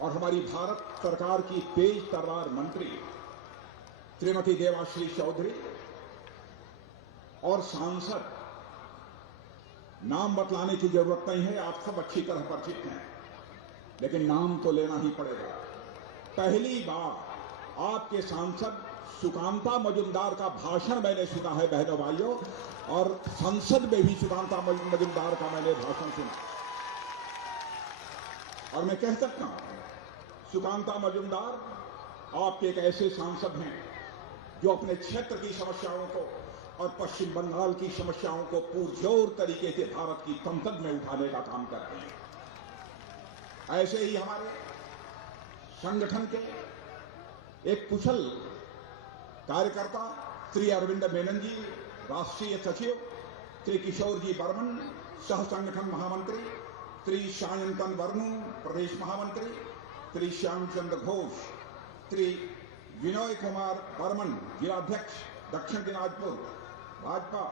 और हमारी भारत सरकार की तेज तर्रार मंत्री श्रीमती देवाश्री चौधरी और सांसद, नाम बतलाने की जरूरत नहीं है, आप सब अच्छी तरह परिचित हैं, लेकिन नाम तो लेना ही पड़ेगा। पहली बार आपके सांसद सुकांता मजुमदार का भाषण मैंने सुना है बहनों भाइयों, और संसद में भी सुकांता मजुमदार का मैंने भाषण सुना। और मैं कह सकता हूं, सुकांता मजुमदार आपके एक ऐसे सांसद हैं जो अपने क्षेत्र की समस्याओं को और पश्चिम बंगाल की समस्याओं को पुरजोर तरीके से भारत की संसद में उठाने का काम कर रहे हैं। ऐसे ही हमारे संगठन के एक कुशल कार्यकर्ता श्री अरविंद मेनन जी, राष्ट्रीय सचिव, श्री किशोर जी बर्मन, सह संगठन महामंत्री, श्री सायंतन वर्णु, प्रदेश महामंत्री, श्री श्यामचंद्र घोष, श्री विनोय कुमार बर्मन, जिलाध्यक्ष दक्षिण दिनाजपुर भाजपा,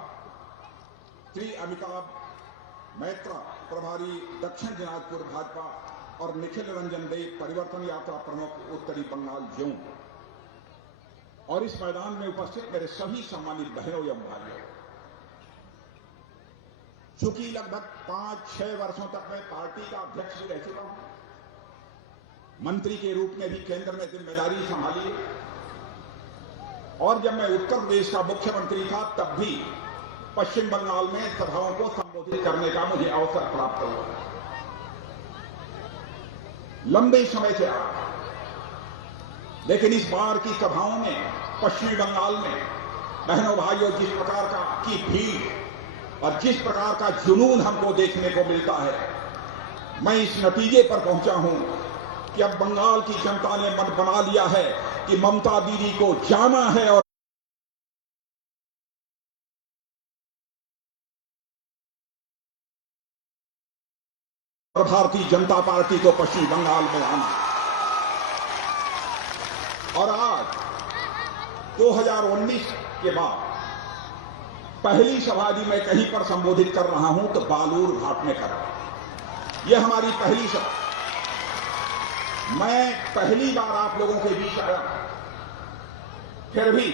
श्री अमिताभ मैत्रा, प्रभारी दक्षिण दिनाजपुर भाजपा, और निखिल रंजन देव, परिवर्तन यात्रा प्रमुख, उत्तरी बंगाल जोन। और इस मैदान में उपस्थित मेरे सभी सम्मानित बहनों एवं भाइयों, चूंकि लगभग 5-6 वर्षों तक मैं पार्टी का अध्यक्ष भी रह चुका हूं, मंत्री के रूप में भी केंद्र में जिम्मेदारी संभाली, और जब मैं उत्तर प्रदेश का मुख्यमंत्री था तब भी पश्चिम बंगाल में सभाओं को संबोधित करने का मुझे अवसर प्राप्त हुआ। लंबे समय से आया, लेकिन इस बार की सभाओं में पश्चिमी बंगाल में बहनों भाइयों जिस प्रकार की भीड़ और जिस प्रकार का जुनून हमको देखने को मिलता है, मैं इस नतीजे पर पहुंचा हूं कि अब बंगाल की जनता ने मन बना लिया है कि ममता दीदी को जाना है और भारतीय जनता पार्टी को पश्चिम बंगाल में आना। और आज 2019 के बाद पहली सभा भी मैं कहीं पर संबोधित कर रहा हूं तो बालूर घाट में कर रहा हूं। यह हमारी पहली सभा, मैं पहली बार आप लोगों के बीच आया, फिर भी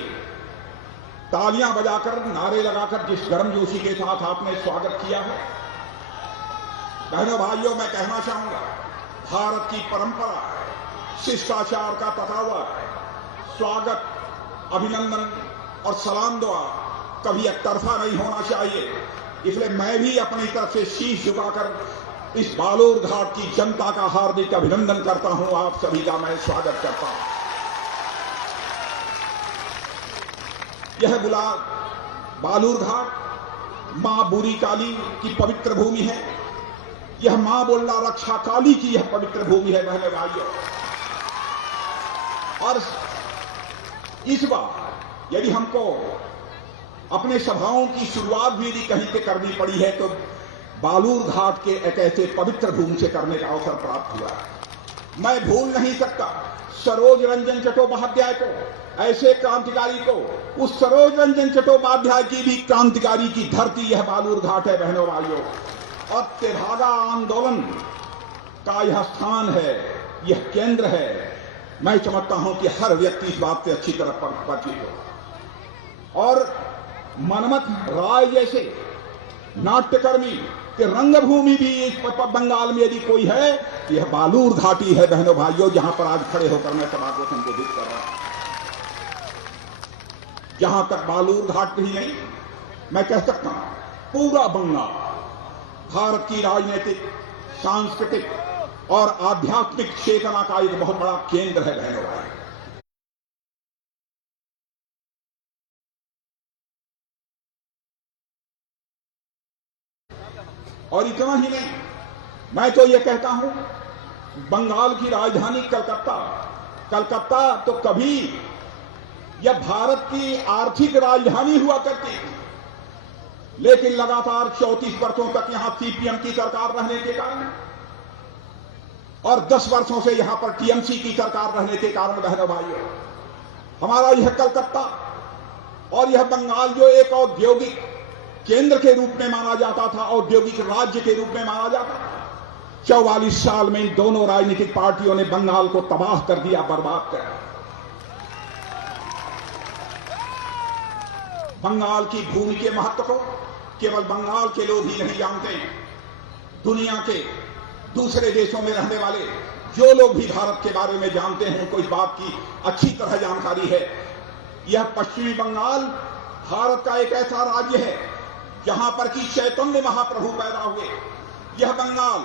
तालियां बजाकर, नारे लगाकर जिस गर्मजोशी के साथ आपने स्वागत किया है, बहनों भाइयों मैं कहना चाहूंगा, भारत की परंपरा, शिष्टाचार का तकावा, स्वागत, अभिनंदन और सलाम दुआ कभी एकतरफा नहीं होना चाहिए। इसलिए मैं भी अपनी तरफ से शीश झुकाकर इस बालूर घाट की जनता का हार्दिक अभिनंदन करता हूं, आप सभी का मैं स्वागत करता हूं। यह बालूर घाट मां बुरी काली की पवित्र भूमि है, यह मां बोल्ला रक्षा काली की यह पवित्र भूमि है बहने भाइयों। और इस बार यदि हमको अपने सभाओं की शुरुआत भी यदि कहीं से करनी पड़ी है तो बालूर घाट के एक ऐसे पवित्र भूमि से करने का अवसर प्राप्त हुआ है। मैं भूल नहीं सकता सरोज रंजन चट्टोपाध्याय को, ऐसे क्रांतिकारी को, उस सरोज रंजन चट्टोपाध्याय की भी क्रांतिकारी की धरती यह बालूर घाट है बहनों भाइयों। और तेभागा आंदोलन का यह स्थान है, यह केंद्र है। मैं समझता हूं कि हर व्यक्ति इस बात से अच्छी तरह परिचित हो। और मनमथ राय जैसे नाट्यकर्मी के रंगभूमि भी इस बंगाल में यदि कोई है, यह बालूर घाटी है बहनों भाइयों, जहां पर आज खड़े होकर मैं सभा को संबोधित कर रहा हूं। जहां तक बालूर घाट ही नहीं, मैं कह सकता हूं पूरा बंगाल भारत की राजनीतिक, सांस्कृतिक और आध्यात्मिक चेतना का एक बहुत बड़ा केंद्र है बहनों भाई। और इतना ही नहीं, मैं तो यह कहता हूं बंगाल की राजधानी कलकत्ता तो कभी यह भारत की आर्थिक राजधानी हुआ करती थी, लेकिन लगातार 34 वर्षों तक यहां सीपीएम की सरकार रहने के कारण और 10 वर्षों से यहां पर टीएमसी की सरकार रहने के कारण बहनों भाइयों, हमारा यह कलकत्ता और यह बंगाल जो एक औद्योगिक केंद्र के रूप में माना जाता था, औद्योगिक राज्य के रूप में माना जाता था, 44 साल में इन दोनों राजनीतिक पार्टियों ने बंगाल को तबाह कर दिया, बर्बाद कर दिया। बंगाल की भूमि के महत्व को केवल बंगाल के लोग ही नहीं जानते, दुनिया के दूसरे देशों में रहने वाले जो लोग भी भारत के बारे में जानते हैं उनको इस बात की अच्छी तरह जानकारी है। यह पश्चिमी बंगाल भारत का एक ऐसा राज्य है जहां पर कि चैतन्य महाप्रभु पैदा हुए। यह बंगाल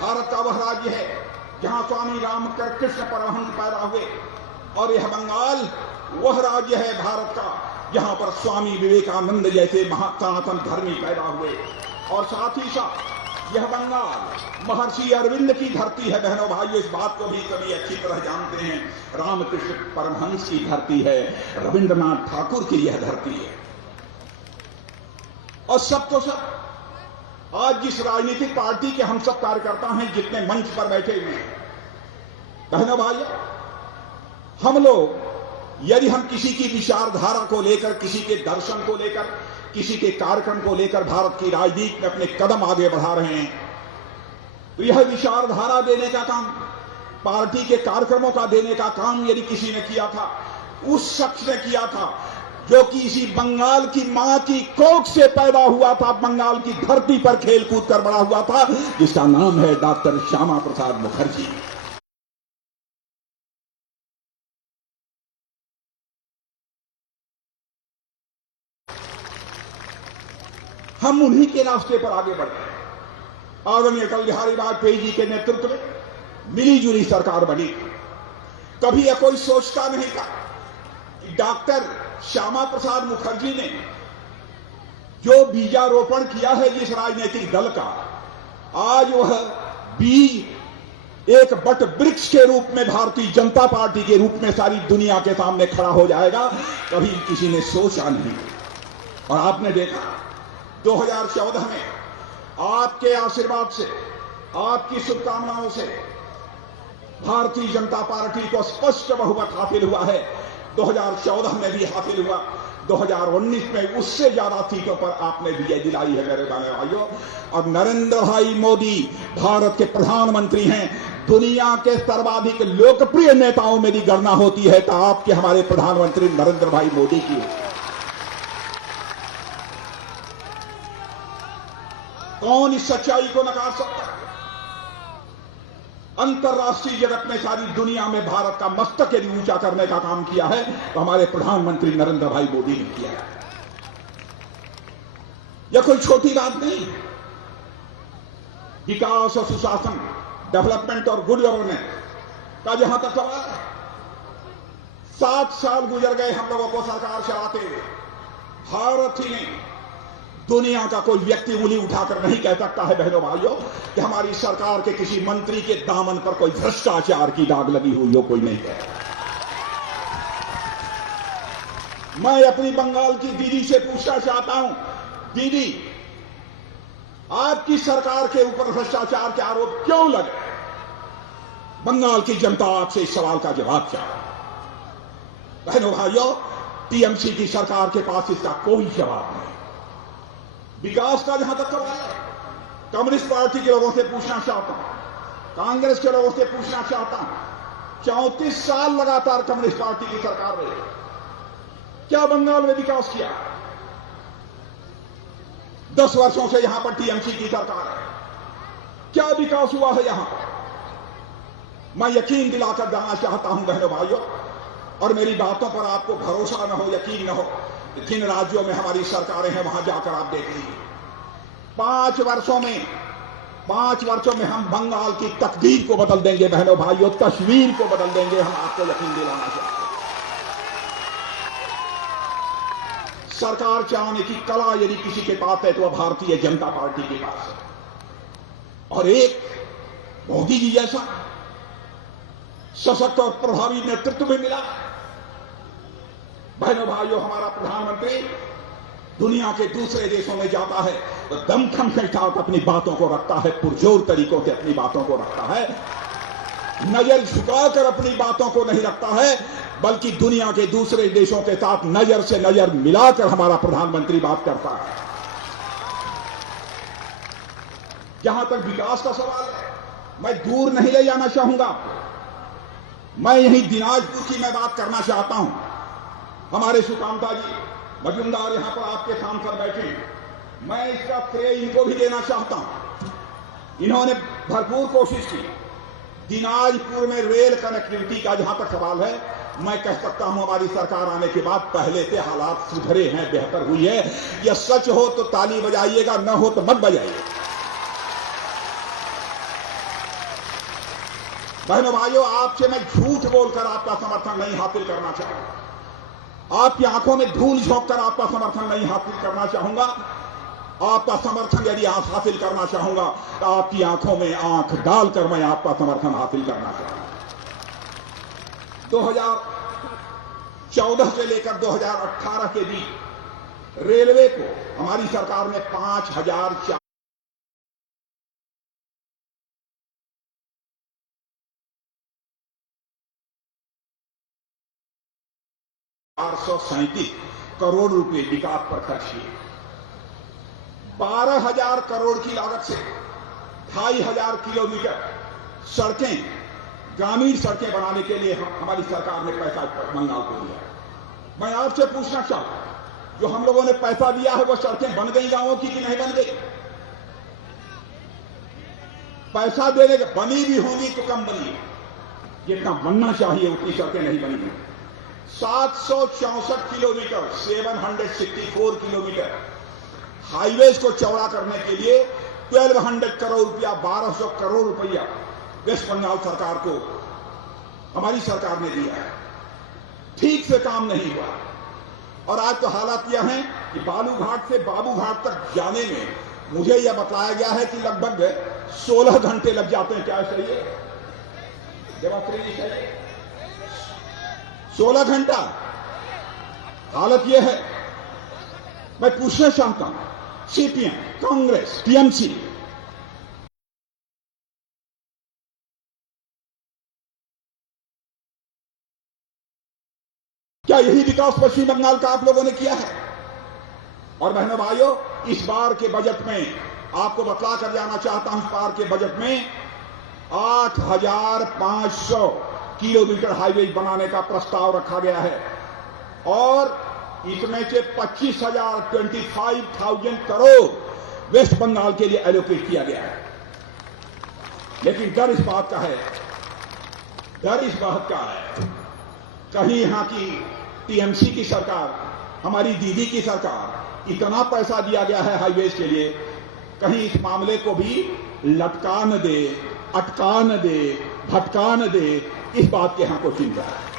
भारत का वह राज्य है जहां स्वामी रामकृष्ण परमहंस पैदा हुए, और यह बंगाल वह राज्य है भारत का जहां पर स्वामी विवेकानंद जैसे सनातन धर्मी पैदा हुए। और साथ ही साथ यह बंगाल महर्षि अरविंद की धरती है। बहनों भाइयों, इस बात को भी सभी अच्छी तरह जानते हैं। रामकृष्ण परमहंस की धरती है, रविंद्रनाथ ठाकुर की यह धरती है। और सब तो सब आज जिस राजनीतिक पार्टी के हम सब कार्यकर्ता हैं, जितने मंच पर बैठे हुए हैं, बहनों भाइयों, हम लोग यदि हम किसी की विचारधारा को लेकर, किसी के दर्शन को लेकर, किसी के कार्यक्रम को लेकर भारत की राजनीति में अपने कदम आगे बढ़ा रहे हैं, तो यह विचारधारा देने का काम, पार्टी के कार्यक्रमों का देने का काम यदि किसी ने किया था, उस शख्स ने किया था जो कि इसी बंगाल की मां की कोख से पैदा हुआ था, बंगाल की धरती पर खेल कूद कर बड़ा हुआ था, जिसका नाम है डॉक्टर श्यामा प्रसाद मुखर्जी। हम उन्हीं के रास्ते पर आगे बढ़ रहे हैं। आदरणीय अटल बिहारी वाजपेयी जी के नेतृत्व में मिलीजुली सरकार बनी। कभी यह कोई सोचता नहीं था कि डॉक्टर श्यामा प्रसाद मुखर्जी ने जो बीजारोपण किया है जिस राजनीतिक दल का, आज वह बीज एक वट वृक्ष के रूप में भारतीय जनता पार्टी के रूप में सारी दुनिया के सामने खड़ा हो जाएगा, कभी किसी ने सोचा नहीं। और आपने देखा 2014 में आपके आशीर्वाद से, आपकी शुभकामनाओं से भारतीय जनता पार्टी को स्पष्ट बहुमत हासिल हुआ है। 2014 में भी हासिल हुआ, 2019 में उससे ज्यादा सीटों पर आपने विजय दिलाई है मेरे बहने भाइयों। और नरेंद्र भाई मोदी भारत के प्रधानमंत्री हैं। दुनिया के सर्वाधिक लोकप्रिय नेताओं में भी गणना होती है तो आपके हमारे प्रधानमंत्री नरेंद्र भाई मोदी की है। कौन इस सच्चाई को नकार सकता है? अंतर्राष्ट्रीय जगत में सारी दुनिया में भारत का मस्तक यदि ऊंचा करने का काम किया है तो हमारे प्रधानमंत्री नरेंद्र भाई मोदी ने किया है। यह कोई छोटी बात नहीं। विकास और सुशासन, डेवलपमेंट और गुड गवर्नेंस का जहां तक सवाल है, 7 साल गुजर गए हम लोगों को सरकार चलाते हुए। भारत ही नहीं, दुनिया का कोई व्यक्ति उंगली उठाकर नहीं कह सकता है बहनों भाइयों कि हमारी सरकार के किसी मंत्री के दामन पर कोई भ्रष्टाचार की दाग लगी हुई हो, कोई नहीं कहता। मैं अपनी बंगाल की दीदी से पूछना चाहता हूं, दीदी आपकी सरकार के ऊपर भ्रष्टाचार के आरोप क्यों लगे? बंगाल की जनता आपसे इस सवाल का जवाब चाहती। बहनों भाइयों, टीएमसी की सरकार के पास इसका कोई जवाब नहीं। विकास का जहां तक सवाल है, कम्युनिस्ट पार्टी के लोगों से पूछना चाहता हूं, कांग्रेस के लोगों से पूछना चाहता हूं, 34 साल लगातार कम्युनिस्ट पार्टी की सरकार रही, क्या बंगाल में विकास किया? 10 वर्षों से यहां पर टीएमसी की सरकार है, क्या विकास हुआ है यहां पर? मैं यकीन दिलाकर जाना चाहता हूं बहनों भाइयों, और मेरी बातों पर आपको भरोसा न हो, यकीन न हो, जिन राज्यों में हमारी सरकारें हैं वहां जाकर आप देख लीजिए। 5 वर्षों में हम बंगाल की तकदीर को बदल देंगे बहनों भाइयों, तस्वीर को बदल देंगे। हम आपको यकीन दिलाना चाहते हैं। सरकार चलाने की कला यदि किसी के पास है तो वह भारतीय जनता पार्टी के पास है। और एक मोदी जी जैसा सशक्त और प्रभावी नेतृत्व में मिला। बहनों भाइयों, हमारा प्रधानमंत्री दुनिया के दूसरे देशों में जाता है तो दमखम के साथ अपनी बातों को रखता है, पुरजोर तरीकों से अपनी बातों को रखता है, नजर झुकाकर अपनी बातों को नहीं रखता है, बल्कि दुनिया के दूसरे देशों के साथ नजर से नजर मिलाकर हमारा प्रधानमंत्री बात करता है। जहां तक विकास का सवाल है, मैं दूर नहीं ले जाना चाहूंगा आपको। मैं यही दिनाजपुर की मैं बात करना चाहता हूं। हमारे सुकांता जी मजूमदार यहां पर आपके सांसद बैठे, मैं इसका श्रेय इनको भी देना चाहता हूं। इन्होंने भरपूर कोशिश की। दिनाजपुर में रेल कनेक्टिविटी का जहां तक सवाल है, मैं कह सकता हूं हमारी सरकार आने के बाद पहले से हालात सुधरे हैं, बेहतर हुई है। यह सच हो तो ताली बजाइएगा, न हो तो मत बजाइए। बहनों भाइयों, आपसे मैं झूठ बोलकर आपका समर्थन नहीं हासिल करना चाहूंगा। आपकी आंखों में धूल झोंककर आपका समर्थन नहीं हासिल करना चाहूंगा। आपका समर्थन यदि आप हासिल करना चाहूंगा तो आपकी आंखों में आंख डालकर मैं आपका समर्थन हासिल करना चाहूंगा। 2014 से लेकर 2018 के बीच रेलवे को हमारी सरकार ने 5,437 करोड़ रुपए विकास पर खर्च किए। 12,000 करोड़ की लागत से 2,500 किलोमीटर सड़कें, ग्रामीण सड़कें बनाने के लिए हमारी सरकार ने पैसा बंगाल को दिया। मैं आपसे पूछना चाहता हूं, जो हम लोगों ने पैसा दिया है वो सड़कें बन गई गांवों की कि नहीं बन गई? पैसा देने के बनी भी होंगी तो कम बनी, जितना बनना चाहिए उतनी सड़कें नहीं बनी। 764 किलोमीटर 764 किलोमीटर हाईवेज को चौड़ा करने के लिए 1200 करोड़ रुपया 1200 करोड़ रुपया वेस्ट बंगाल सरकार को हमारी सरकार ने दिया है। ठीक से काम नहीं हुआ। और आज तो हालात यह है कि बालूघाट से बाबूघाट तक जाने में मुझे यह बताया गया है कि लगभग 16 घंटे लग जाते हैं। क्या सही है देवाश्री जी? सही है, 16 घंटा। हालत यह है। मैं पूछना चाहता हूं, सीपीएम, कांग्रेस, टीएमसी क्या यही विकास पश्चिम बंगाल का आप लोगों ने किया है? और बहनों भाइयों, इस बार के बजट में आपको बतला कर जाना चाहता हूं, इस बार के बजट में 8,500 किलोमीटर हाईवे बनाने का प्रस्ताव रखा गया है और इसमें से 25,000 करोड़ वेस्ट बंगाल के लिए एलोकेट किया गया है। लेकिन डर इस बात का है, कहीं यहां की टीएमसी की सरकार, हमारी दीदी की सरकार, इतना पैसा दिया गया है हाईवेज के लिए, कहीं इस मामले को भी लटका न दे, अटका न दे, भटका न दे, इस बात की हमको चिंता है।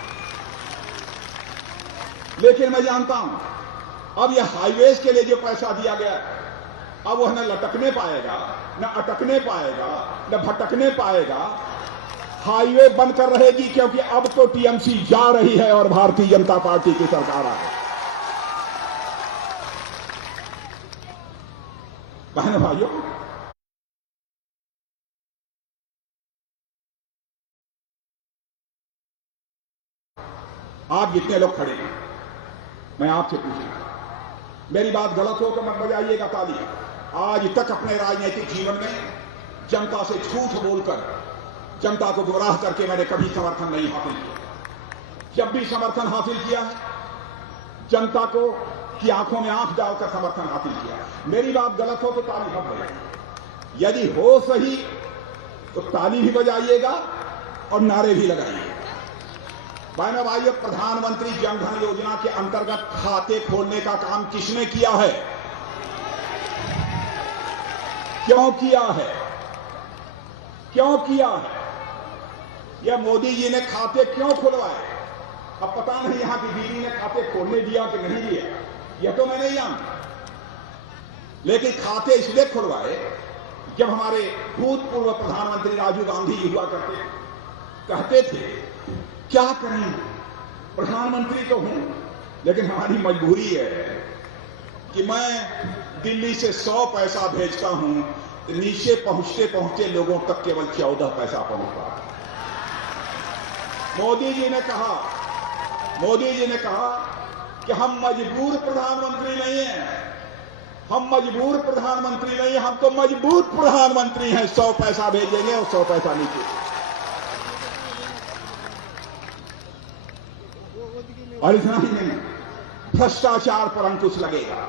लेकिन मैं जानता हूं, अब यह हाईवेज के लिए जो पैसा दिया गया, अब वह न लटकने पाएगा, न अटकने पाएगा, न भटकने पाएगा। हाईवे बनकर रहेगी, क्योंकि अब तो टीएमसी जा रही है और भारतीय जनता पार्टी की सरकार आ गई। बहन भाइयों, आप जितने लोग खड़े हैं, मैं आपसे पूछूंगा, मेरी बात गलत हो तो मत बजाइएगा ताली। आज तक अपने राजनीतिक जीवन में जनता से झूठ बोलकर, जनता को गुमराह करके मैंने कभी समर्थन नहीं हासिल किया। जब भी समर्थन हासिल किया है, जनता को की आंखों में आंख डालकर समर्थन हासिल किया। मेरी बात गलत हो तो ताली मत बजाइए, यदि हो सही तो ताली भी बजाइएगा और नारे भी लगाइएगा। बहनों भाइयों, प्रधानमंत्री जन धन योजना के अंतर्गत खाते खोलने का काम किसने किया है? क्यों किया है? क्यों किया है? यह मोदी जी ने खाते क्यों खुलवाए? अब पता नहीं यहां की दीदी ने खाते खोलने दिया कि नहीं दिया, यह तो मैं नहीं जानता। लेकिन खाते इसलिए खुलवाए, जब हमारे भूतपूर्व प्रधानमंत्री राजीव गांधी जी हुआ कहते थे, क्या करें, प्रधानमंत्री तो हूं, लेकिन हमारी मजबूरी है कि मैं दिल्ली से 100 पैसा भेजता हूं, नीचे पहुंचते पहुंचते लोगों तक केवल 14 पैसा पहुंचता। मोदी जी ने कहा कि हम मजबूर प्रधानमंत्री नहीं हैं, हम मजबूर प्रधानमंत्री नहीं, हम तो मजबूत प्रधानमंत्री हैं। 100 पैसा भेजेंगे और 100 पैसा नीचे। और इतना ही नहीं, भ्रष्टाचार पर अंकुश लगेगा।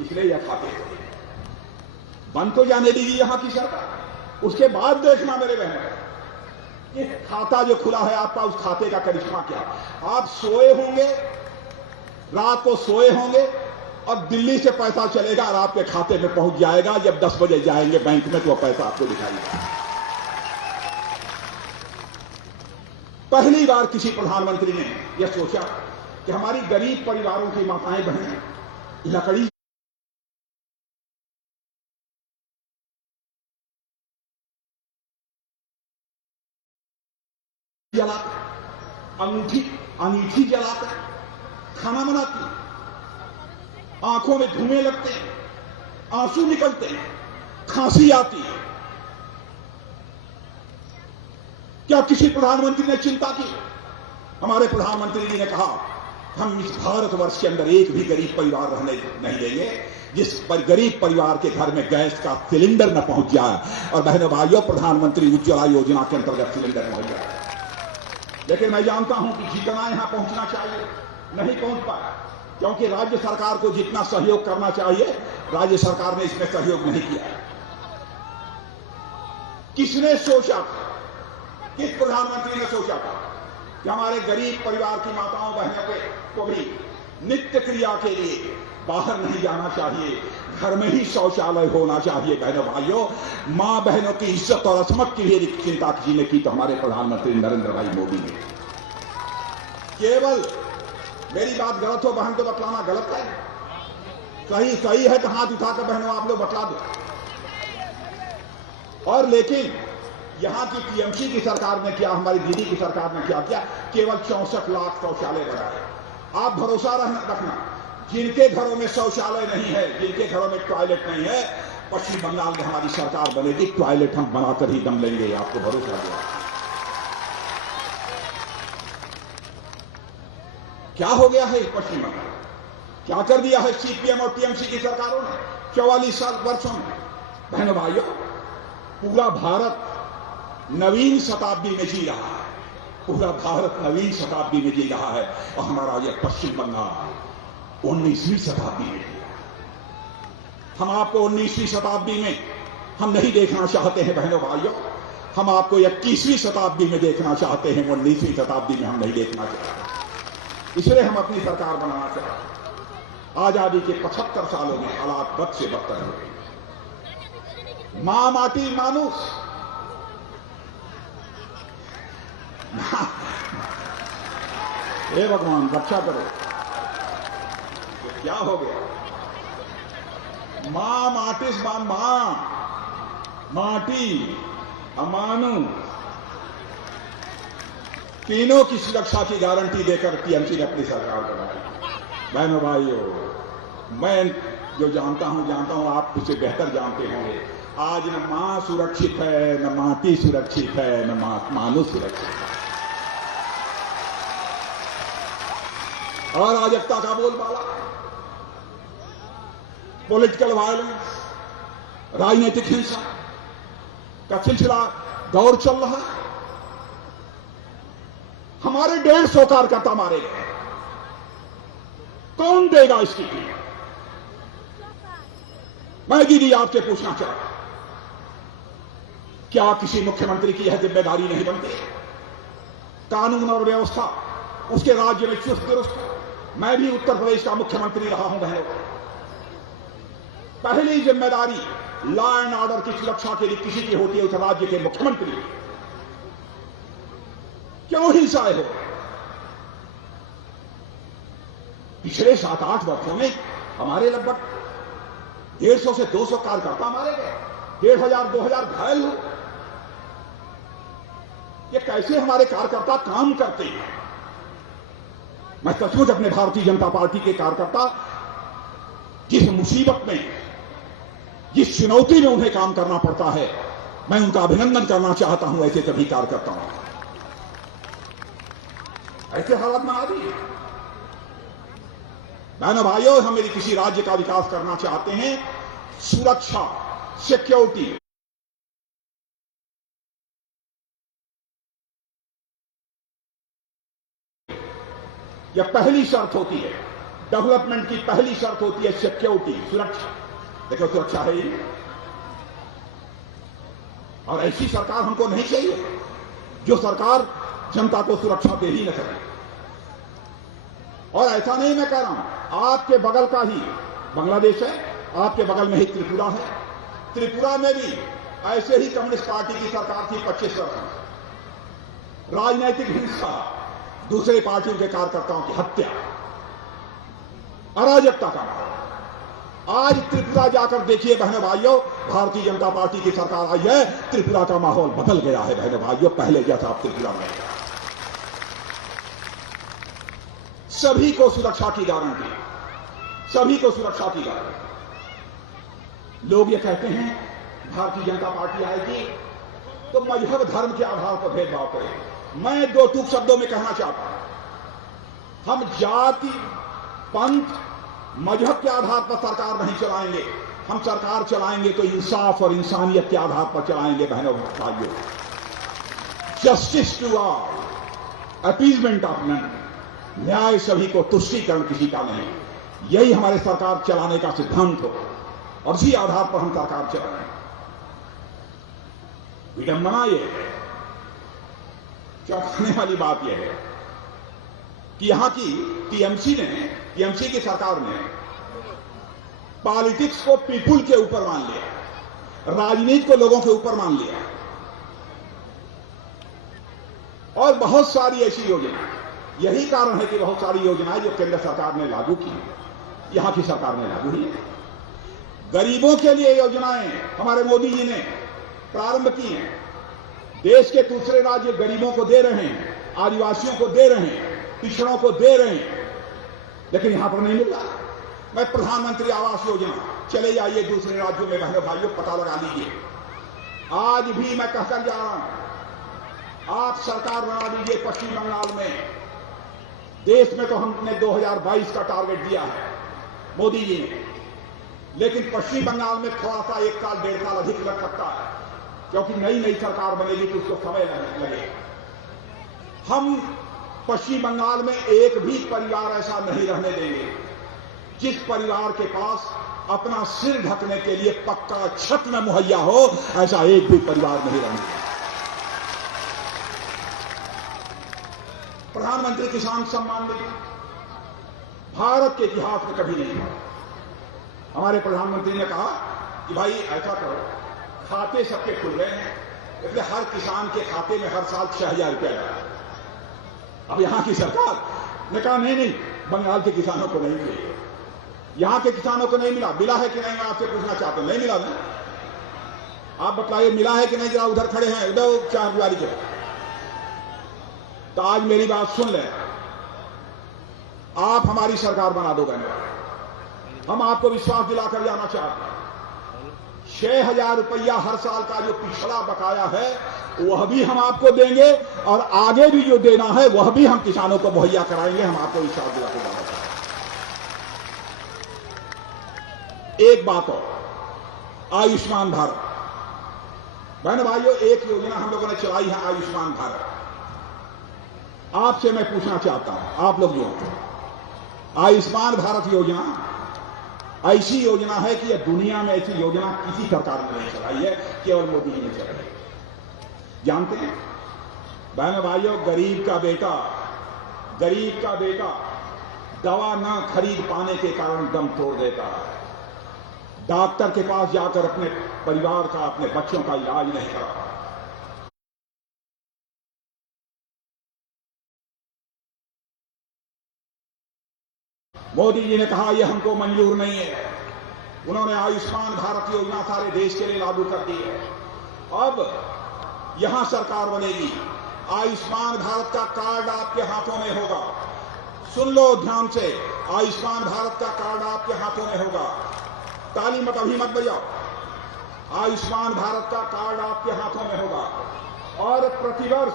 इसलिए यह खाते बंद तो जाने दीजिए यहां की सरकार, उसके बाद देखना मेरे बहन, ये खाता जो खुला है आपका, उस खाते का करिश्मा क्या। आप सोए होंगे, रात को सोए होंगे और दिल्ली से पैसा चलेगा और आपके खाते में पहुंच जाएगा। जब 10 बजे जाएंगे बैंक में तो वह पैसा आपको दिखाएगा। पहली बार किसी प्रधानमंत्री ने यह सोचा कि हमारी गरीब परिवारों की माताएं बहनें लकड़ी जलाकर, अंगीठी जलाकर खाना बनाती, आंखों में धुएं लगते हैं, आंसू निकलते हैं, खांसी आती है। क्या किसी प्रधानमंत्री ने चिंता की? हमारे प्रधानमंत्री जी ने कहा हम इस भारतवर्ष के अंदर एक भी गरीब परिवार रहने नहीं देंगे जिस पर गरीब परिवार के घर में गैस का सिलेंडर न पहुंच जाए। और बहनों भाइयों, प्रधानमंत्री उज्ज्वला योजना के अंतर्गत सिलेंडर पहुंच जाए। लेकिन मैं जानता हूं कि जितना यहां पहुंचना चाहिए नहीं पहुंच पाया, क्योंकि राज्य सरकार को जितना सहयोग करना चाहिए राज्य सरकार ने इसमें सहयोग नहीं किया। किसने सोचा था, किस प्रधानमंत्री ने सोचा था कि हमारे गरीब परिवार की माताओं बहनों को भी नित्य क्रिया के लिए बाहर नहीं जाना चाहिए, घर में ही शौचालय होना चाहिए। बहनों भाइयों, मां बहनों की इज्जत और असमत की भी चिंता किसी ने की तो हमारे प्रधानमंत्री नरेंद्र भाई मोदी ने। केवल मेरी बात गलत हो बहन तो बतलाना गलत है, सही है तो हाथ उठाकर बहनों आप लोग बतला दो। और लेकिन यहां की टीएमसी की सरकार ने क्या, हमारी दीदी की सरकार ने क्या किया, केवल 64 लाख शौचालय बनाए। आप भरोसा रखना, जिनके घरों में शौचालय नहीं है, जिनके घरों में टॉयलेट नहीं है, पश्चिम बंगाल में हमारी सरकार बनेगी, टॉयलेट हम बनाकर ही दम लेंगे, आपको भरोसा दिया। क्या हो गया है पश्चिम बंगाल, क्या कर दिया है सीपीएम और टीएमसी की सरकारों ने 44 साल वर्षों में। बहनों भाइयों, पूरा भारत नवीन शताब्दी में जी रहा है, पूरा भारत नवीन शताब्दी में जी रहा है और हमारा यह पश्चिम बंगाल 19वीं शताब्दी में जी रहा है। हम आपको 19वीं शताब्दी में हम नहीं देखना चाहते हैं बहनों भाइयों, हम आपको 21वीं शताब्दी में देखना चाहते हैं, 19वीं शताब्दी में हम नहीं देखना चाहते। इसलिए हम अपनी सरकार बनाना चाहते हैं। आजादी के 75 सालों में हालात बद से बदतर हो गए। मां माटी मानुष, हे भगवान रक्षा करो, तो क्या हो गया। मां माटिस मां माटी अमानु, तीनों की सुरक्षा की गारंटी देकर टीएमसी ने अपनी सरकार बनाई। बहनों भाइयों, मैं जो जानता हूं आप उसे बेहतर जानते होंगे। आज न मां सुरक्षित है, न माटी सुरक्षित है, न मानुष सुरक्षित है। अराजकता का बोलबाला, पॉलिटिकल वायलेंस, राजनीतिक हिंसा का सिलसिला दौर चल रहा है। हमारे 150 कार्यकर्ता मारे गए, कौन देगा इसकी कीमत। मैं दीदी आपसे पूछना चाहता, क्या किसी मुख्यमंत्री की यह जिम्मेदारी नहीं बनती? कानून और व्यवस्था उसके राज्य में चुस्त दुरुस्त। मैं भी उत्तर प्रदेश का मुख्यमंत्री रहा हूं बहनों। पहली जिम्मेदारी लॉ एंड ऑर्डर की सुरक्षा के लिए किसी की होती है उस राज्य के मुख्यमंत्री। क्यों हिंसाएं हो? पिछले 7-8 वर्षों में हमारे लगभग 150 से 200 कार्यकर्ता मारे गए, 1500-2000 घायल हुए। ये कैसे हमारे कार्यकर्ता काम करते हैं? मैं सचमुच अपने भारतीय जनता पार्टी के कार्यकर्ता जिस मुसीबत में, जिस चुनौती में उन्हें काम करना पड़ता है, मैं उनका अभिनंदन करना चाहता हूं। ऐसे सभी कार्यकर्ताओं का ऐसे हालात बना दिए। बहनों भाइयों, हम यदि किसी राज्य का विकास करना चाहते हैं, सुरक्षा, सिक्योरिटी, यह पहली शर्त होती है। डेवलपमेंट की पहली शर्त होती है सिक्योरिटी, सुरक्षा। देखो, सुरक्षा है ही, और ऐसी सरकार हमको नहीं चाहिए जो सरकार जनता को सुरक्षा दे ही न सके। और ऐसा नहीं मैं कह रहा हूं, आपके बगल का ही बांग्लादेश है, आपके बगल में ही त्रिपुरा है। त्रिपुरा में भी ऐसे ही कम्युनिस्ट पार्टी की सरकार थी 25 वर्ष। राजनीतिक हिंसा, दूसरे पार्टियों के कार्यकर्ताओं की हत्या, अराजकता का माहौल। आज त्रिपुरा जाकर देखिए बहनों भाइयों, भारतीय जनता पार्टी की सरकार आई है, त्रिपुरा का माहौल बदल गया है बहनों भाइयों, पहले जैसा आप त्रिपुरा में। सभी को सुरक्षा की गारंटी, सभी को सुरक्षा की गारंटी। लोग ये कहते हैं भारतीय जनता पार्टी आएगी तो मजहब धर्म के आधार पर भेदभाव करेगी। मैं दो टूक शब्दों में कहना चाहता हूं, हम जाति, पंथ, मजहब के आधार पर सरकार नहीं चलाएंगे। हम सरकार चलाएंगे तो इंसाफ और इंसानियत के आधार पर चलाएंगे बहनों भाइयों। Justice to all, appeasement of none, न्याय सभी को, तुष्टीकरण किसी का नहीं। यही हमारे सरकार चलाने का सिद्धांत हो और इसी आधार पर हम सरकार चलाएं। विडंबना यह है, चौंकाने वाली बात यह है कि यहां की टीएमसी की सरकार ने पॉलिटिक्स को पीपुल के ऊपर मान लिया, राजनीति को लोगों के ऊपर मान लिया। और बहुत सारी ऐसी योजना, यही कारण है कि बहुत सारी योजनाएं जो केंद्र सरकार ने लागू की, यहां की सरकार ने लागू की। गरीबों के लिए योजनाएं हमारे मोदी जी ने प्रारंभ की हैं। देश के दूसरे राज्य गरीबों को दे रहे हैं, आदिवासियों को दे रहे हैं, पिछड़ों को दे रहे हैं, लेकिन यहां पर नहीं मिल रहा। मैं प्रधानमंत्री आवास योजना, चले जाइए दूसरे राज्यों में बहनों भाइयों, पता लगा लीजिए। आज भी मैं कहकर जा रहा हूं, आप सरकार बना दीजिए पश्चिम बंगाल में। देश में तो हमने 2022 का टारगेट दिया है मोदी जी ने, लेकिन पश्चिम बंगाल में थोड़ा सा 1 साल 1.5 साल अधिक लग सकता है, क्योंकि नई नई सरकार बनेगी तो उसको समय लगेगा। हम पश्चिम बंगाल में एक भी परिवार ऐसा नहीं रहने देंगे जिस परिवार के पास अपना सिर ढकने के लिए पक्का छत न मुहैया हो, ऐसा एक भी परिवार नहीं रहने देंगे। प्रधानमंत्री किसान सम्मान निधि भारत के इतिहास में कभी नहीं हुआ। हमारे प्रधानमंत्री ने कहा कि भाई ऐसा करो, खाते सबके खुल रहे हैं, इसलिए हर किसान के खाते में हर साल 6,000 रुपया जाए। अब यहां की सरकार ने कहा नहीं, बंगाल के किसानों को नहीं मिले, यहां के किसानों को नहीं मिला। मिला है कि नहीं, मैं आपसे पूछना चाहता हूं। नहीं मिला ना? आप बतलाइए, मिला है कि नहीं? जरा उधर खड़े हैं, उधर चारदीवारी के। तो आज मेरी बात सुन लें, आप हमारी सरकार बना दो बहनों, हम आपको विश्वास दिलाकर जाना चाहते हैं। 6,000 रुपया हर साल का जो पिछड़ा बकाया है वह भी हम आपको देंगे, और आगे भी जो देना है वह भी हम किसानों को मुहैया कराएंगे। हम आपको विश्वास दिलाकर जाना चाहते हैं। एक बात और, आयुष्मान भारत बहन भाइयों, एक योजना हम लोगों ने चलाई है, आयुष्मान भारत। आपसे मैं पूछना चाहता हूं, आप लोग जो आयुष्मान भारत योजना ऐसी योजना है कि यह दुनिया में ऐसी योजना किसी सरकार ने नहीं चलाई है, केवल मोदी जी ने चलाई है। जानते हैं बहनों भाइयों, गरीब का बेटा दवा न खरीद पाने के कारण दम तोड़ देता है, डॉक्टर के पास जाकर अपने परिवार का, अपने बच्चों का इलाज नहीं कराता। मोदी जी ने कहा यह हमको मंजूर नहीं है। उन्होंने आयुष्मान भारत योजना सारे देश के लिए लागू कर दी है। अब यहां सरकार बनेगी, आयुष्मान भारत का कार्ड आपके हाथों में होगा। सुन लो ध्यान से, आयुष्मान भारत का कार्ड आपके हाथों में होगा। ताली मत अभी मत बजाओ। आयुष्मान भारत का कार्ड आपके हाथों में होगा और प्रतिवर्ष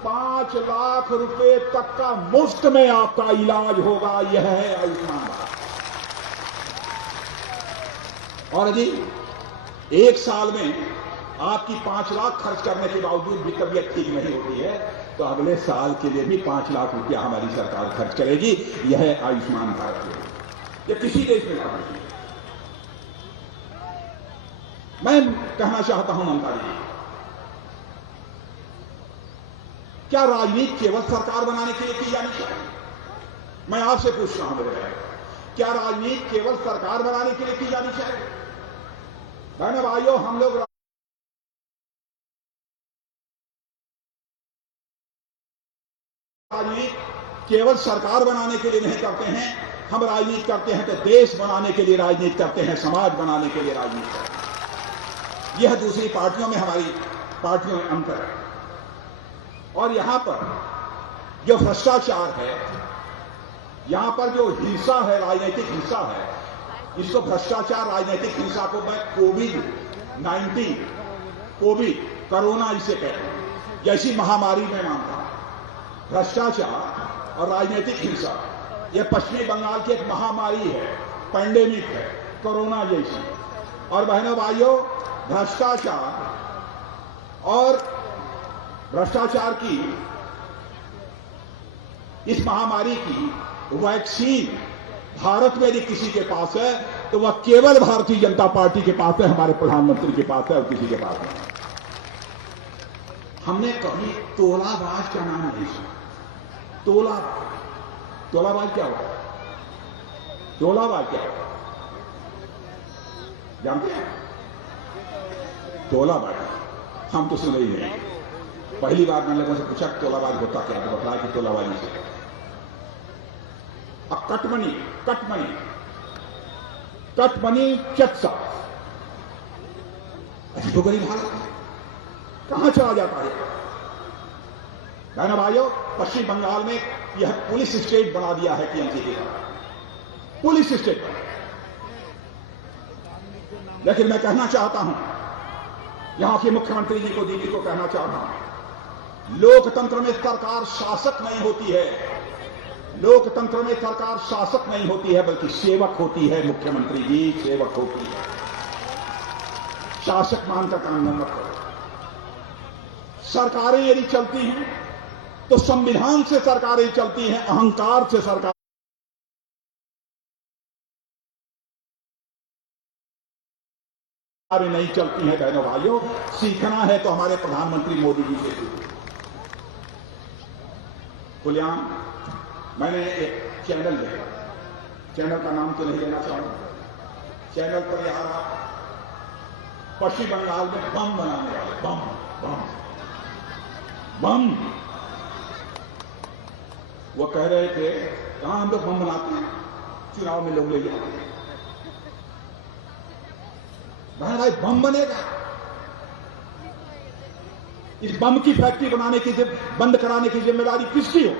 5 लाख रुपए तक का मुफ्त में आपका इलाज होगा। यह है आयुष्मान भारत। और यदि एक साल में आपकी 5 लाख खर्च करने के बावजूद भी तबीयत ठीक नहीं होती है तो अगले साल के लिए भी 5 लाख रुपया हमारी सरकार खर्च करेगी। यह है आयुष्मान भारत योजना। यह किसी देश में लागू नहीं है। मैं कहना चाहता हूं ममता जी, क्या राजनीति केवल सरकार बनाने के लिए की जानी चाहिए? मैं आपसे पूछ रहा हूं मेरे भाई, क्या राजनीति केवल सरकार बनाने के लिए की जानी चाहिए? बहनों भाइयों, हम लोग राजनीति केवल सरकार बनाने के लिए नहीं करते हैं। हम राजनीति करते हैं तो देश बनाने के लिए राजनीति करते हैं, समाज बनाने के लिए राजनीति करते हैं। यह दूसरी पार्टियों में, हमारी पार्टियों में अंतर है। और यहां पर जो भ्रष्टाचार है, यहां पर जो हिंसा है, राजनीतिक हिंसा है, इसको भ्रष्टाचार राजनीतिक हिंसा को मैं कोविड-19, कोरोना इसे कहते हैं, जैसी महामारी में मानता हूं। भ्रष्टाचार और राजनीतिक हिंसा यह पश्चिमी बंगाल की एक महामारी है, पैंडेमिक है, कोरोना जैसी। और बहनों भाइयों, भ्रष्टाचार की इस महामारी की वैक्सीन भारत में यदि किसी के पास है तो वह केवल भारतीय जनता पार्टी के पास है, हमारे प्रधानमंत्री के पास है, और किसी के पास नहीं। हमने कभी तोलाबाज का नाम नहीं सुना। तोलाबाज क्या हुआ? तोलाबाज क्या हुआ जानते हैं? तोलाबाज हम तो सुने ही नहीं। पहली बार मैंने लोगों से पूछा तोलाबाज होता क्या, तो बताया कि तोलाबाजी से अब कटमनी चक्सा तो गरीब हालत कहां चला जाता है? बहनों भाइयों, पश्चिम बंगाल में यह पुलिस स्टेट बना दिया है टीएमसी के द्वारा, पुलिस स्टेट बना। लेकिन मैं कहना चाहता हूं, यहां के मुख्यमंत्री जी को, दीदी को कहना चाहता हूं, लोकतंत्र में सरकार शासक नहीं होती है। लोकतंत्र में सरकार शासक नहीं होती है, बल्कि सेवक होती है। मुख्यमंत्री जी सेवक होती है। शासक मानकर काम न करो। सरकारें यदि चलती हैं तो संविधान से सरकारें चलती हैं, अहंकार से सरकार नहीं चलती हैं। बहनों भाइयों, सीखना है तो हमारे प्रधानमंत्री मोदी जी से सीखो। खुलेआम मैंने एक चैनल देखा, चैनल का नाम तो नहीं लेना चाहूंगा। चैनल पर यह रहा, पश्चिम बंगाल में बम बनाने वाले, बम वो कह रहे थे, कहां हम लोग बम बनाते हैं? चुनाव में लोग ले जाते हैं। भाई बम बनेगा, इस बम की फैक्ट्री बनाने की, बंद कराने की जिम्मेदारी किसकी हो?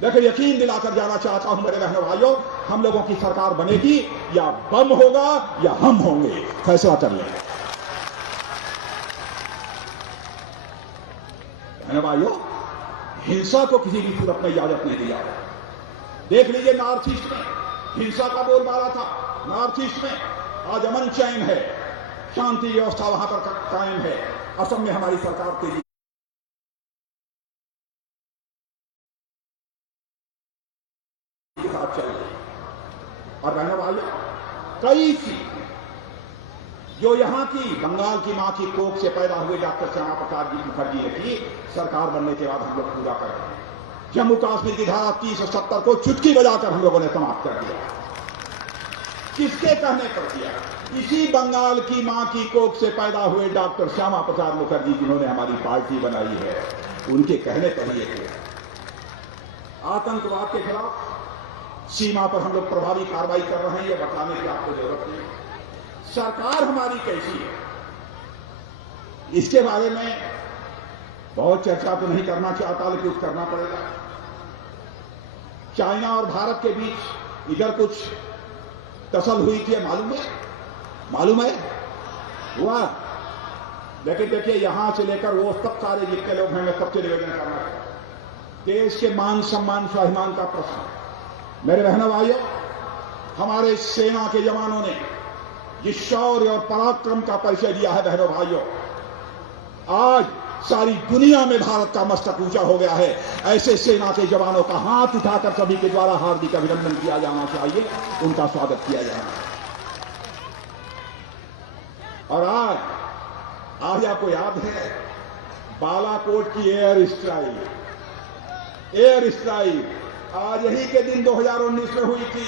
देखो, यकीन दिलाकर जाना चाहता हूं मेरे बहनों भाइयों, हम लोगों की सरकार बनेगी, या बम होगा या हम होंगे, फैसला कर लेंगे। बहनों भाइयों, हिंसा को किसी भी सूरत में इजाजत नहीं दी जाती। देख लीजिए, नॉर्थ ईस्ट में हिंसा का बोलबाला था। नॉर्थ ईस्ट में आज अमन चैन है, शांति व्यवस्था वहां पर कायम है। असम में हमारी सरकार तेजी के साथ चल रही है। और बहनों भाइयों, कई सी जो यहां की बंगाल की मां की कोख से पैदा हुए डॉक्टर श्यामा प्रसाद जी मुखर्जी ने की, सरकार बनने के बाद हम लोग पूरा कर रहे हैं। जम्मू कश्मीर की धारा 370 को चुटकी बजाकर हम लोगों ने समाप्त कर दिया। किसके कहने पर किया? इसी बंगाल की मां की कोख से पैदा हुए डॉक्टर श्यामा प्रसाद मुखर्जी, जिन्होंने हमारी पार्टी बनाई है, उनके कहने पर ही किया। आतंकवाद के खिलाफ सीमा पर हम लोग प्रभावी कार्रवाई कर रहे हैं, यह बताने की आपको जरूरत नहीं। सरकार हमारी कैसी है, इसके बारे में बहुत चर्चा तो नहीं करना चाहता, लेकिन कुछ करना पड़ेगा। चाइना और भारत के बीच इधर कुछ टसल हुई थी, मालूम है? हुआ लेकिन देखिए यहां से लेकर वो सब सारे जितने लोग हैं, मैं सबसे निवेदन करना चाहता हूं, देश के मान सम्मान स्वाभिमान का प्रश्न। मेरे बहनों भाइयों, हमारे सेना के जवानों ने जिस शौर्य और पराक्रम का परिचय दिया है बहनों भाइयों, आज सारी दुनिया में भारत का मस्तक ऊंचा हो गया है। ऐसे सेना के जवानों का हाथ उठाकर सभी के द्वारा हार्दिक अभिनंदन किया जाना चाहिए, उनका स्वागत किया जाना चाहिए। और आज आपको याद है बालाकोट की एयर स्ट्राइक आज यही के दिन 2019 में हुई थी,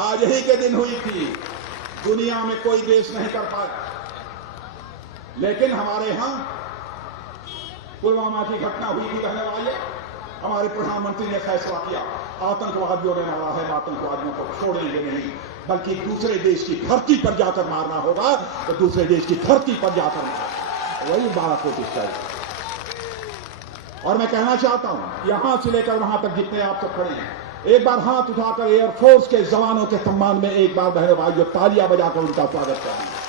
आज यही के दिन हुई थी। दुनिया में कोई देश नहीं कर पाया, लेकिन हमारे यहां पुलवामा की घटना हुई थी रहने वाले, हमारे प्रधानमंत्री ने फैसला किया आतंकवादियों ने मारा है, आतंकवादियों को छोड़ेंगे नहीं, बल्कि दूसरे देश की धरती पर जाकर मारना होगा, तो दूसरे देश की धरती पर जाकर मारना, वही बालाकोट स्ट्राइक। और मैं कहना चाहता हूं, यहां से लेकर वहां तक जितने आप सब खड़े हैं, एक बार हाथ उठाकर एयरफोर्स के जवानों के सम्मान में एक बार बहनों भाइयों तालियां बजाकर उनका स्वागत करेंगे।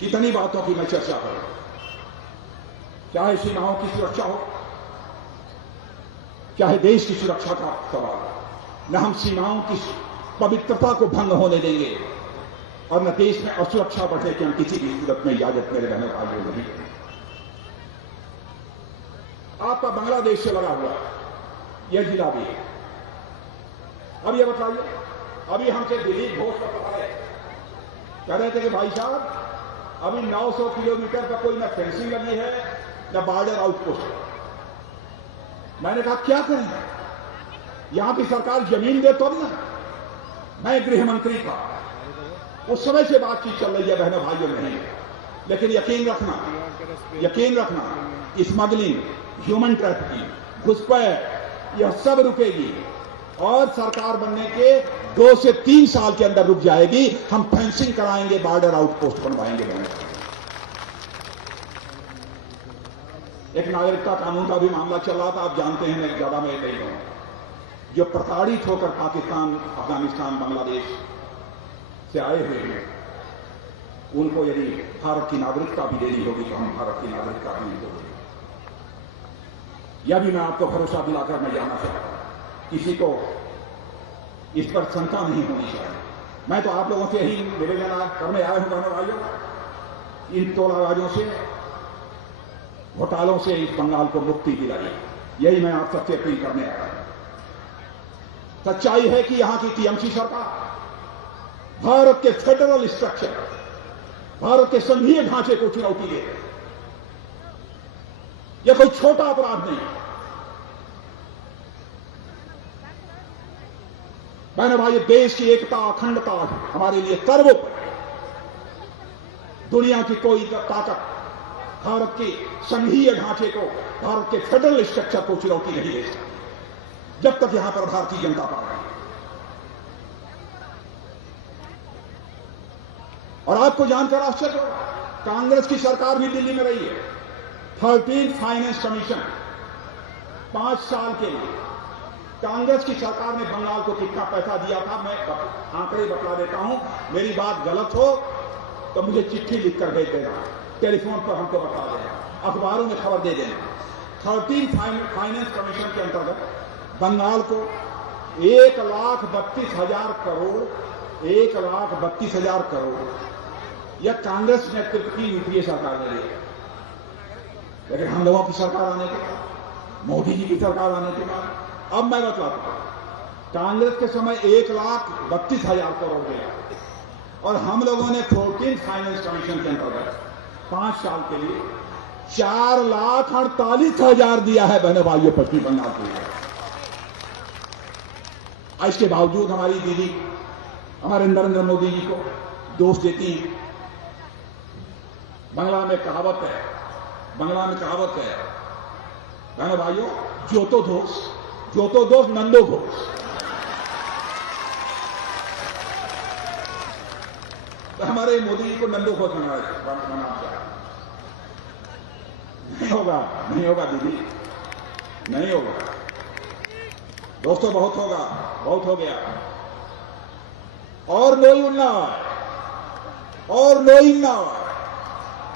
कितनी बातों की मैं चर्चा करूं, चाहे सीमाओं की सुरक्षा हो, चाहे देश की सुरक्षा का सवाल, न हम सीमाओं की पवित्रता को भंग होने देंगे और न देश में असुरक्षा बढ़े कि हम किसी भी सूरत में इजाजत मेरे रहने वाले नहीं। आपका बांग्लादेश से लगा हुआ यह जिला भी है। अब यह बताइए, अभी हमसे दिलीप घोष का पता है, कह रहे थे कि भाई साहब अभी 900 किलोमीटर पर कोई न फेंसिंग लगी है न बॉर्डर आउटपोस्ट। मैंने कहा क्या करें, यहां की सरकार जमीन दे तो ना। मैं गृह मंत्री था, उस समय से बातचीत चल रही है बहनों भाइयों नहीं, लेकिन यकीन रखना स्मगलिंग, ह्यूमन ट्रैफिकिंग, घुसपैठ, यह सब रुकेगी और सरकार बनने के 2 से 3 साल के अंदर रुक जाएगी। हम फेंसिंग कराएंगे, बॉर्डर आउटपोस्ट बनवाएंगे। एक नागरिकता कानून का भी मामला चल रहा था, आप जानते हैं, मैं ज्यादा में नहीं हूं, जो प्रताड़ित होकर पाकिस्तान, अफगानिस्तान, बांग्लादेश से आए हुए हैं, उनको यदि भारत की नागरिकता भी देनी होगी तो हम भारत की नागरिकता भी देंगे। यह भी मैं आपको भरोसा दिलाकर मैं जानना चाहता हूं, किसी को इस पर शंका नहीं होनी चाहिए। मैं तो आप लोगों से यही निवेदन करने आया हूं बहनों भाइयों, इन तोलाबाजों से, घोटालों से इस बंगाल को मुक्ति दिलाई, यही मैं आप सबसे अपील करने आया हूं। सच्चाई है कि यहां की टीएमसी सरकार भारत के फेडरल स्ट्रक्चर, भारत के संघीय ढांचे को चुनौती दे रही है। यह कोई छोटा अपराध नहीं। बहनों भाई, देश की एकता, अखंडता हमारे लिए सर्वोपरि। दुनिया की कोई ताकत भारत के संघीय ढांचे को, भारत के फेडरल स्ट्रक्चर को चुनौती नहीं दे सकती जब तक यहां पर भारतीय जनता पार्टी। और आपको जानकर आश्चर्य होगा, कांग्रेस की सरकार भी दिल्ली में रही है। 13th फाइनेंस कमीशन 5 साल के लिए कांग्रेस की सरकार ने बंगाल को कितना पैसा दिया था, मैं आंकड़े बतला देता हूं। मेरी बात गलत हो तो मुझे चिट्ठी लिखकर भेज देना, टेलीफोन पर हमको बता देना, अखबारों में खबर दे देना। 13th फाइनेंस कमीशन के अंतर्गत बंगाल को 1,32,000 करोड़, 1,32,000 करोड़ यह कांग्रेस नेतृत्व की यूपीए सरकार ने दिया। लेकिन हम लोगों की सरकार आने के बाद, मोदी जी की सरकार आने के बाद, अब मैं बतलाता हूं, कांग्रेस के समय 1,32,000 करोड़ दिया और हम लोगों ने 14th फाइनेंस कमीशन के अंतर्गत 5 साल के लिए 4,48,000 दिया है बहनों भाइयों पश्चिम बंगाल के लिए। इसके बावजूद हमारी दीदी, हमारे नरेंद्र मोदी जी को दोष देती है। बंगला में कहावत है बहनों भाइयों, जो तो दोष नंदो घोष। तो हमारे मोदी जी को नंदो घोष बनाना चाहिए। नहीं होगा दीदी, नहीं होगा। दोस्तों बहुत हो गया। और नोई उन्नाव और नोई ना,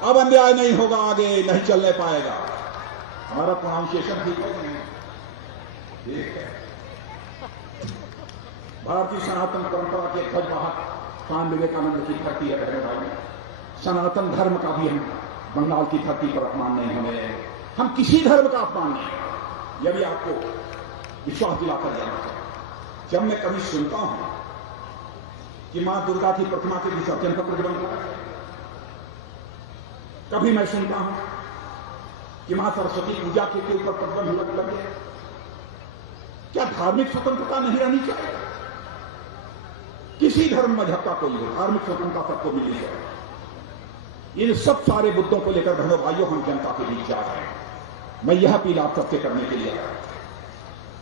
अब अन्याय नहीं होगा, आगे नहीं चलने पाएगा। हमारा प्रोनाउंसिएशन ठीक है कि नहीं? ठीक है। भारतीय सनातन परंपरा के ध्वज वाहक स्वामी विवेकानंद की धरती है बहनों भाई। सनातन धर्म का भी हम बंगाल की धरती पर अपमान नहीं होने, हम किसी धर्म का अपमान नहीं, यह भी आपको विश्वास दिलाकर देना चाहिए। जब मैं कभी सुनता हूं कि मां दुर्गा की प्रतिमा के विसर्जन पर प्रतिबंध लगा, कभी मैं सुनता हूं कि मां सरस्वती पूजा के ऊपर प्रतिबंध लग गया। क्या धार्मिक स्वतंत्रता नहीं रहनी चाहिए? किसी धर्म मजहब का कोई हो, धार्मिक स्वतंत्रता सबको मिलनी चाहिए। इन सब सारे मुद्दों को लेकर बहनों भाइयों हम जनता के बीच जा रहे हैं। मैं यह अपील आप सबसे करने के लिए आया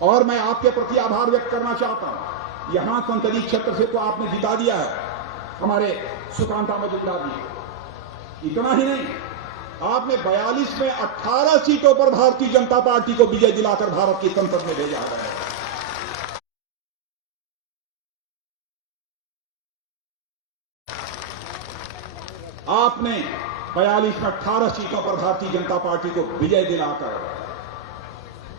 और मैं आपके प्रति आभार व्यक्त करना चाहता हूं। यहां संसदीय क्षेत्र से तो आपने जिता दिया है हमारे सुकांता मजूमदार जी। इतना ही नहीं, आपने 42 में 18 सीटों पर भारतीय जनता पार्टी को विजय दिलाकर भारत की संसद में भेजा है। आपने 42 में 18 सीटों पर भारतीय जनता पार्टी को विजय दिलाकर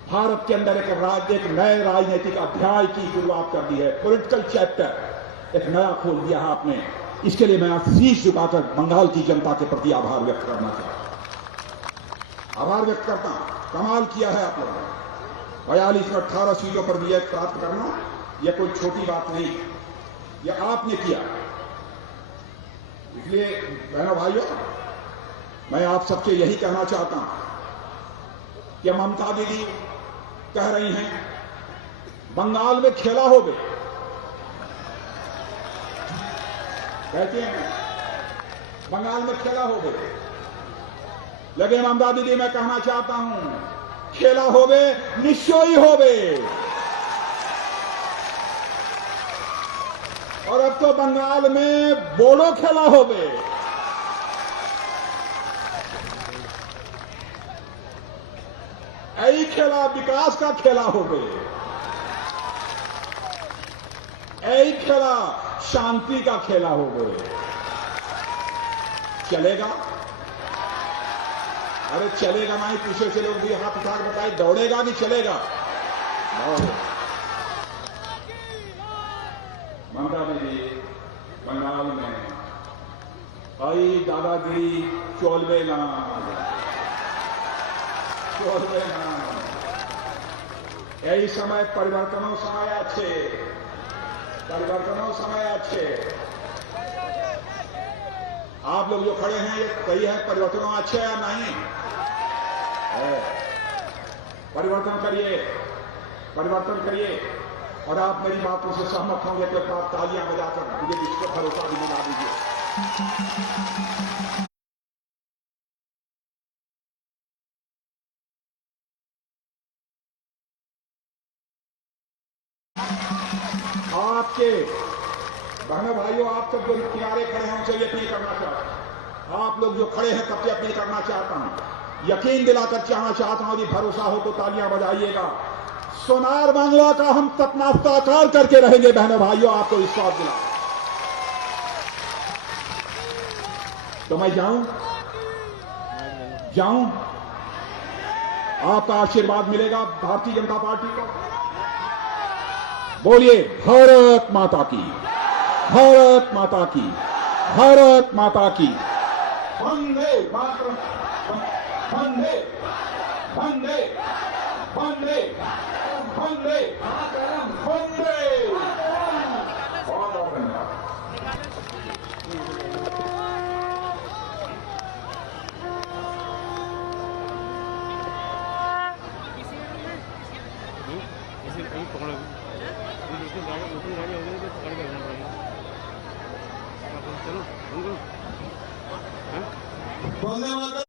भारत के अंदर एक नए राजनीतिक अध्याय की शुरुआत कर दी है। पॉलिटिकल चैप्टर एक नया खोल दिया है आपने। इसके लिए मैं आज शीश झुकाकर बंगाल की जनता के प्रति आभार व्यक्त करना चाहता हूं। आभार व्यक्त करता हूं। कमाल किया है आप लोगों ने। 42 में 18 सीटों पर विजय प्राप्त करना यह कोई छोटी बात नहीं, यह आपने किया। इसलिए बहनों भाइयों, मैं आप सबसे यही कहना चाहता हूं कि ममता दीदी कह रही हैं बंगाल में खेला हो गए, कहते हैं बंगाल में खेला हो गए। लेकिन ममता दीदी मैं कहना चाहता हूं खेला हो गए निश्चय ही हो गए। और अब तो बंगाल में बोडो खेला हो गए। यही खेला विकास का खेला हो गए, यही खेला शांति का खेला हो गए। चलेगा? अरे चलेगा नहीं, पीछे से लोग भी हाथ उठाकर बताए दौड़ेगा कि चलेगा? ममता दीदी बंगाल में आई दादागिरी चोलवे ना, चोलवे ना। यही समय परिवर्तनों समय अच्छे, परिवर्तनों समय अच्छे। आप लोग जो खड़े हैं ये सही है, परिवर्तनों अच्छे या नहीं? परिवर्तन करिए, परिवर्तन करिए। और आप मेरी बातों से सहमत होंगे तो एक बार तालियां बजाकर मुझे विश्व भरोसा भी दिला दीजिए। आपके बहनों भाइयों, आप सब जो किनारे खड़े हैं उनसे ये अपील करना चाहता हूं, आप लोग जो खड़े हैं सबसे अपील करना चाहता हूं, यकीन दिलाकर चाहना चाहता हूं, यदि भरोसा हो तो तालियां बजाइएगा। सोनार बांग्ला का हम सपना साकार करके रहेंगे बहनों भाइयों, आपको विश्वास दिला। तो मैं जाऊं, आपका आशीर्वाद मिलेगा भारतीय जनता पार्टी को। बोलिए भारत माता की, भारत माता की, भारत माता की। वंदे मातरम, वंदे वंदे वंदे वंदे वंदे। बहुत बहुत धन्यवाद। वंदे मातरम।